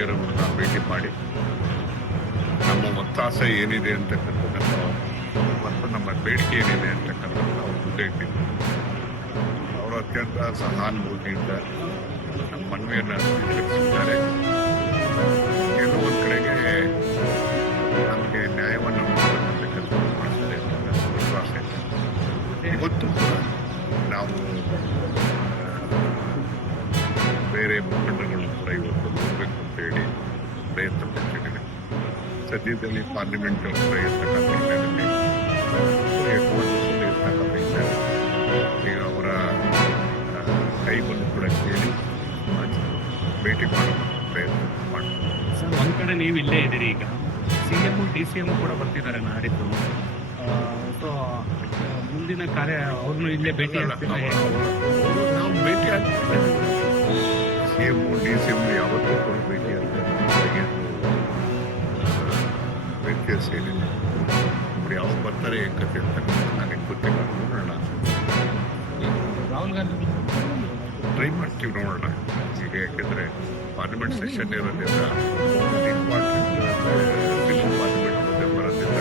ವೈದ್ಯರನ್ನು ಭೇಟಿ ಮಾಡಿ ನಮ್ಮ ಒತ್ತಾಸೆ ಏನಿದೆ ಅಂತಕ್ಕಂಥದ್ದನ್ನು ಮತ್ತು ನಮ್ಮ ಬೇಡಿಕೆ ಏನಿದೆ ಅಂತಕ್ಕಂಥದ್ದು ಅವ್ರ ಜೊತೆ ಇಟ್ಟಿದ್ದು. ಅವರು ಅತ್ಯಂತ ಸಹಾನುಭೂತಿಯಿಂದ ನಮ್ಮ ಮನವಿಯನ್ನು ಸ್ವೀಕರಿಸಿದ್ದಾರೆ. ಎಲ್ಲೋ ಒಂದು ಕಡೆಗೆ ನಮಗೆ ನ್ಯಾಯವನ್ನು ಮಾಡುವಂಥ ಕೆಲಸ ಮಾಡ್ತಾರೆ ಅಂತ ವಿಶ್ವಾಸ ಇದೆ. ಇವತ್ತು ಕೂಡ ನಾವು ಬೇರೆ ಮುಖಂಡಗಳು ಕೂಡ ಇವತ್ತು ಹೋಗಬೇಕು ಅಂತೇಳಿ ಪ್ರಯತ್ನ ಪಡ್ತಿದ್ದೇವೆ. ಸದ್ಯದಲ್ಲಿ ಪಾರ್ಲಿಮೆಂಟ್ ಇರ್ತಕ್ಕಂಥ ಈಗ ಅವರ ಕೈವನ್ನು ಕೂಡ ಕೇಳಿ ಭೇಟಿ ಮಾಡುವ ಪ್ರಯತ್ನ ಮಾಡ್ತಾರೆ. ಸರ್, ಒಂದು ಕಡೆ ನೀವು ಇಲ್ಲೇ ಇದ್ದೀರಿ, ಈಗ CM DCM ಕೂಡ ಬರ್ತಿದ್ದಾರೆ ನಾಡಿದ್ದು. ಸೊ ಮುಂದಿನ ಕಾರ್ಯ ಅವ್ರನ್ನೂ ಇಲ್ಲೇ ಭೇಟಿ ನಾವು ಭೇಟಿ ಆಗ್ತೇವೆ. CM DCM ಯಾವತ್ತೂ ಕೂಡ ಭೇಟಿ ಆಗ್ತದೆ. ವ್ಯತ್ಯಾಸ ಏನಿಲ್ಲ. ಅವ್ರು ಯಾವಾಗ ಬರ್ತಾರೆ ಕತೆ ಅಂತ ನನಗೆ ಗೊತ್ತಿಲ್ಲ. ನೋಡೋಣ, ರಾಹುಲ್ ಗಾಂಧಿ ಟ್ರೈ ಮಾಡ್ತೀವಿ, ನೋಡೋಣ. ಈಗ ಯಾಕೆಂದರೆ ಪಾರ್ಲಿಮೆಂಟ್ ಸೆಷನ್ ಇರೋದ್ರಿಂದ ಪಾರ್ಲಿಮೆಂಟ್ ಮುಂದೆ ಬರೋದ್ರಿಂದ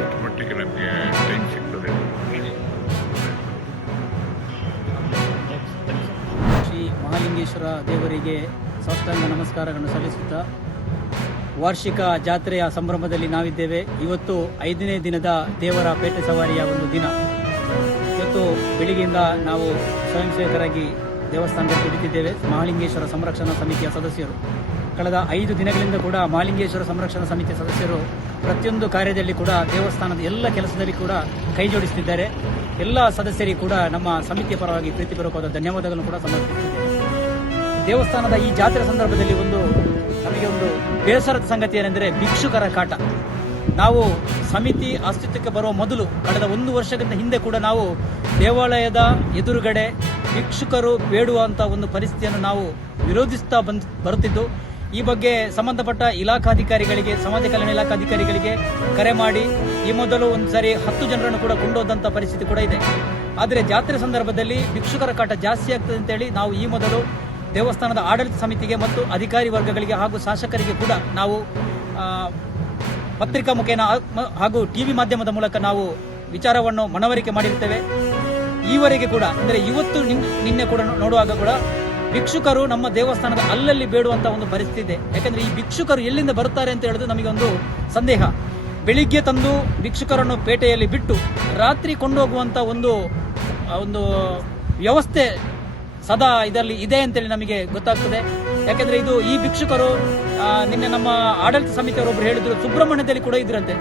ಎಷ್ಟು ಮಟ್ಟಿಗೆ ನಮಗೆ ಟೈಮ್ ಸಿಗ್ತದೆ. ಶ್ರೀ ಮಹಾಲಿಂಗೇಶ್ವರ ದೇವರಿಗೆ ಸಾಷ್ಟಾಂಗ ನಮಸ್ಕಾರಗಳನ್ನು ಸಲ್ಲಿಸುತ್ತಾ ವಾರ್ಷಿಕ ಜಾತ್ರೆಯ ಸಂಭ್ರಮದಲ್ಲಿ ನಾವಿದ್ದೇವೆ. ಇವತ್ತು 5ನೇ ದಿನದ ದೇವರ ಪೇಟೆ ಸವಾರಿಯ ಒಂದು ದಿನ. ಇವತ್ತು ಬೆಳಿಗ್ಗೆಯಿಂದ ನಾವು ಸ್ವಯಂ ಸೇವಕರಾಗಿ ದೇವಸ್ಥಾನದಲ್ಲಿ ದುಡಿತಿದ್ದೇವೆ. ಮಹಾಲಿಂಗೇಶ್ವರ ಸಂರಕ್ಷಣಾ ಸಮಿತಿಯ ಸದಸ್ಯರು ಕಳೆದ 5 ದಿನಗಳಿಂದ ಕೂಡ ಮಹಾಲಿಂಗೇಶ್ವರ ಸಂರಕ್ಷಣಾ ಸಮಿತಿಯ ಸದಸ್ಯರು ಪ್ರತಿಯೊಂದು ಕಾರ್ಯದಲ್ಲಿ ಕೂಡ ದೇವಸ್ಥಾನದ ಎಲ್ಲ ಕೆಲಸದಲ್ಲಿ ಕೂಡ ಕೈ ಜೋಡಿಸುತ್ತಿದ್ದಾರೆ. ಎಲ್ಲ ಸದಸ್ಯರಿಗೆ ಕೂಡ ನಮ್ಮ ಸಮಿತಿಯ ಪರವಾಗಿ ಪ್ರೀತಿಪೂರ್ವಕವಾದ ಧನ್ಯವಾದಗಳನ್ನು ಕೂಡ ಸಮರ್ಪಿಸುತ್ತಿದ್ದೇವೆ. ದೇವಸ್ಥಾನದ ಈ ಜಾತ್ರೆ ಸಂದರ್ಭದಲ್ಲಿ ನಮಗೆ ಒಂದು ಬೇಸರದ ಸಂಗತಿ ಏನೆಂದರೆ ಭಿಕ್ಷುಕರ ಕಾಟ. ನಾವು ಸಮಿತಿ ಅಸ್ತಿತ್ವಕ್ಕೆ ಬರುವ ಮೊದಲು ಕಳೆದ 1 ವರ್ಷಕ್ಕಿಂತ ಹಿಂದೆ ಕೂಡ ನಾವು ದೇವಾಲಯದ ಎದುರುಗಡೆ ಭಿಕ್ಷುಕರು ಬೇಡುವಂಥ ಒಂದು ಪರಿಸ್ಥಿತಿಯನ್ನು ನಾವು ವಿರೋಧಿಸ್ತಾ ಬರುತ್ತಿದ್ದು, ಈ ಬಗ್ಗೆ ಸಂಬಂಧಪಟ್ಟ ಇಲಾಖಾಧಿಕಾರಿಗಳಿಗೆ, ಸಮಾಜ ಕಲ್ಯಾಣ ಇಲಾಖಾಧಿಕಾರಿಗಳಿಗೆ ಕರೆ ಮಾಡಿ ಈ ಮೊದಲು ಒಂದು ಸಾರಿ 10 ಜನರನ್ನು ಕೂಡ ಕೊಂಡೋದಂಥ ಪರಿಸ್ಥಿತಿ ಕೂಡ ಇದೆ. ಆದರೆ ಜಾತ್ರೆ ಸಂದರ್ಭದಲ್ಲಿ ಭಿಕ್ಷುಕರ ಕಾಟ ಜಾಸ್ತಿ ಆಗ್ತದೆ ಅಂತೇಳಿ ನಾವು ಈ ಮೊದಲು ದೇವಸ್ಥಾನದ ಆಡಳಿತ ಸಮಿತಿಗೆ ಮತ್ತು ಅಧಿಕಾರಿ ವರ್ಗಗಳಿಗೆ ಹಾಗೂ ಶಾಸಕರಿಗೆ ಕೂಡ ನಾವು ಪತ್ರಿಕಾ ಮುಖೇನ ಹಾಗೂ ಟಿವಿ ಮಾಧ್ಯಮದ ಮೂಲಕ ನಾವು ವಿಚಾರವನ್ನು ಮನವರಿಕೆ ಮಾಡಿರ್ತೇವೆ. ಈವರೆಗೆ ಕೂಡ ಅಂದರೆ ಇವತ್ತು ನಿನ್ನೆ ಕೂಡ ನೋಡುವಾಗ ಕೂಡ ಭಿಕ್ಷುಕರು ನಮ್ಮ ದೇವಸ್ಥಾನದ ಅಲ್ಲಲ್ಲಿ ಬೇಡುವಂತ ಒಂದು ಪರಿಸ್ಥಿತಿ ಇದೆ. ಯಾಕಂದ್ರೆ ಈ ಭಿಕ್ಷುಕರು ಎಲ್ಲಿಂದ ಬರುತ್ತಾರೆ ಅಂತ ಹೇಳೋದು ನಮಗೆ ಒಂದು ಸಂದೇಹ. ಬೆಳಿಗ್ಗೆ ತಂದು ಭಿಕ್ಷುಕರನ್ನು ಪೇಟೆಯಲ್ಲಿ ಬಿಟ್ಟು ರಾತ್ರಿ ಕೊಂಡೋಗುವಂತ ಒಂದು ವ್ಯವಸ್ಥೆ ಸದಾ ಇದರಲ್ಲಿ ಇದೆ ಅಂತೇಳಿ ನಮಗೆ ಗೊತ್ತಾಗ್ತದೆ. ಯಾಕೆಂದ್ರೆ ಈ ಭಿಕ್ಷುಕರು ನಿನ್ನೆ ನಮ್ಮ ಆಡಳಿತ ಸಮಿತಿಯವರೊಬ್ಬರು ಹೇಳಿದ್ರು, ಸುಬ್ರಹ್ಮಣ್ಯದಲ್ಲಿ ಕೂಡ ಇದ್ರಂತೆ.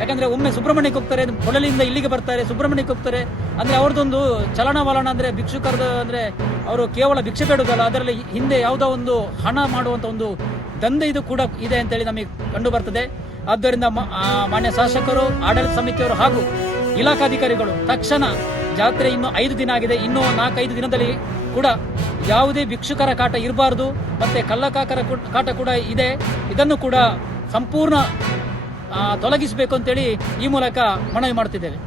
ಯಾಕಂದ್ರೆ ಒಮ್ಮೆ ಸುಬ್ರಹ್ಮಣ್ಯಕ್ಕೆ ಹೋಗ್ತಾರೆ, ಹೊಳಲಿಯಿಂದ ಇಲ್ಲಿಗೆ ಬರ್ತಾರೆ, ಸುಬ್ರಹ್ಮಣ್ಯಕ್ಕೆ ಹೋಗ್ತಾರೆ. ಅಂದ್ರೆ ಅವ್ರದ್ದೊಂದು ಚಲನವಲನ ಅಂದ್ರೆ ಭಿಕ್ಷುಕರದ ಅಂದ್ರೆ ಅವರು ಕೇವಲ ಭಿಕ್ಷೆ ಬೇಡುವುದಲ್ಲ, ಅದರಲ್ಲಿ ಹಿಂದೆ ಯಾವುದೋ ಒಂದು ಹಣ ಮಾಡುವಂತ ಒಂದು ದಂಧೆ ಇದು ಕೂಡ ಇದೆ ಅಂತೇಳಿ ನಮಗೆ ಕಂಡು ಬರ್ತದೆ. ಆದ್ದರಿಂದ ಮಾನ್ಯ ಶಾಸಕರು, ಆಡಳಿತ ಸಮಿತಿಯವರು ಹಾಗೂ ಇಲಾಖಾಧಿಕಾರಿಗಳು ತಕ್ಷಣ ಜಾತ್ರೆ ಇನ್ನು 5 ದಿನ ಆಗಿದೆ, ಇನ್ನು 4-5 ದಿನದಲ್ಲಿ ಕೂಡ ಯಾವುದೇ ಭಿಕ್ಷುಕರ ಕಾಟ ಇರಬಾರದು, ಮತ್ತೆ ಕಳ್ಳಕಾಕರ ಕಾಟ ಕೂಡ ಇದೆ, ಇದನ್ನು ಕೂಡ ಸಂಪೂರ್ಣ ತೊಲಗಿಸಬೇಕು ಅಂತೇಳಿ ಈ ಮೂಲಕ ಮನವಿ ಮಾಡುತ್ತಿದ್ದೇವೆ.